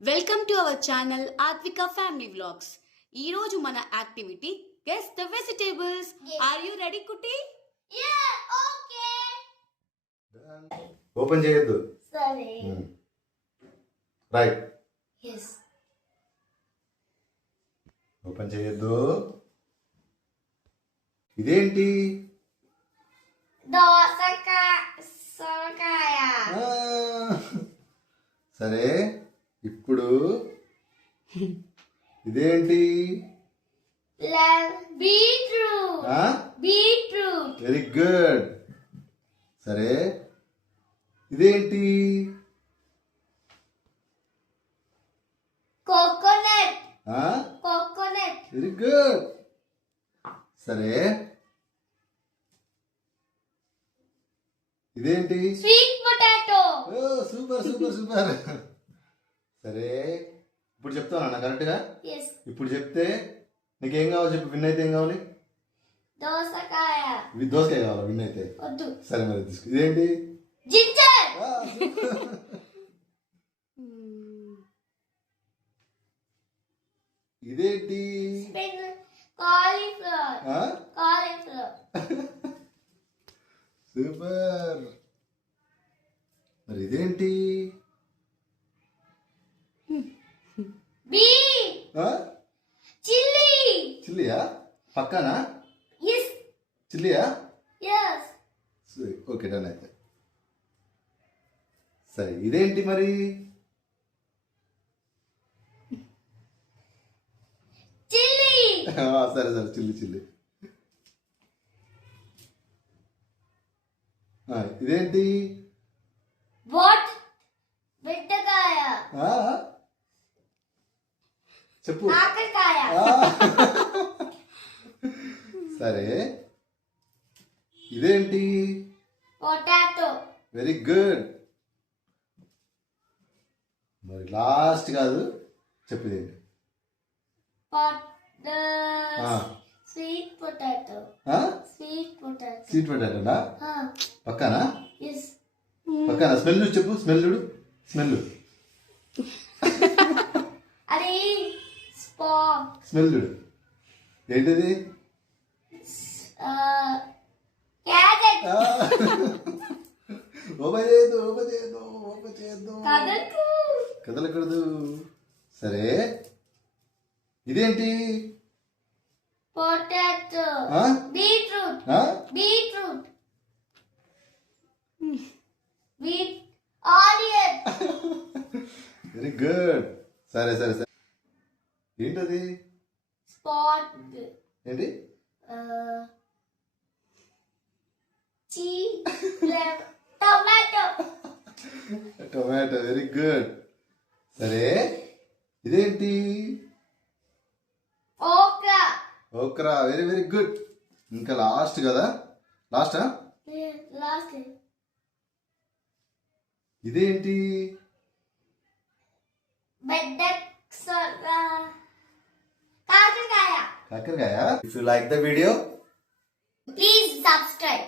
Welcome to our channel Aatvika family vlogs. ఈ రోజు మన activity guess the vegetables. Are you ready కుట్టి? Open చేయొద్దు. సరే. రైట్. yes. ఓపెన్ చేయొద్దు. ఇదేంటి? సొరకాయ. సరే, ఇప్పుడు ఇదేంటి? బీట్రూట్. బీట్రూట్. Very good. సరే, ఇదేంటి? కోకోనట్. Very good. సరే, ఇదేంటి? Sweet potato. Super super super. సరే, ఇప్పుడు చెప్తాను కరెక్ట్గా. ఇప్పుడు చెప్తే నీకేం కావాలి చెప్పు. విన్ అయితే ఏం కావాలి? దోసకాయ. దోసకాయ కావాలా విన్ అయితే? వద్దు. సరే, మరి తీసుకో. ఇదేంటి? జింజర్. ఇదేంటి? కాలీఫ్లవర్. సూపర్. మరి ఇదేంటి? చిల్లీ. చిల్లియా? పక్కనా? ఎస్. చిల్లియా? ఎస్. ఓకే, డన్ అయితే. సరే, ఇదేంటి మరి? చిల్లీ. సరే సరే, చిల్లి చిల్లి. ఇదేంటి? వాట్? బెండకాయ. చెప్పు. కాకరకాయ. సరే, ఇదేంటి? పొటాటో. Very good. మరి లాస్ట్ కాదు, చెప్పు ఇదేంటి? Sweet potato. Sweet potato. Sweet పొటాటోనా? పక్కనా? ఎస్. పక్కన స్మెల్ చూడు. చెప్పు, స్మెల్ చూడు. స్మెల్ అది స్పాక్. స్మెల్ చూడు. ఏంటిది? క్యారెట్. ఓపెన్ చేయొద్దు, ఓపెన్ చేయొద్దు, ఓపెన్ చేయొద్దు. కదలకూడదు. సరే, ఇదేంటి? Potato. Beetroot. Beetroot. Onion. Very good. సరే సరే సరే, ఏంటది? స్పాట్. ఏంటి? టొమాటో. టొమాటో. Very good. సరే, ఇదేంటి? Okra. Okra. Very very good. ఇంకా లాస్ట్ కదా? లాస్టా? లాస్ట్. ఇదేంటి? కాకరకాయ. కాకరకాయ. If you like the video, please subscribe.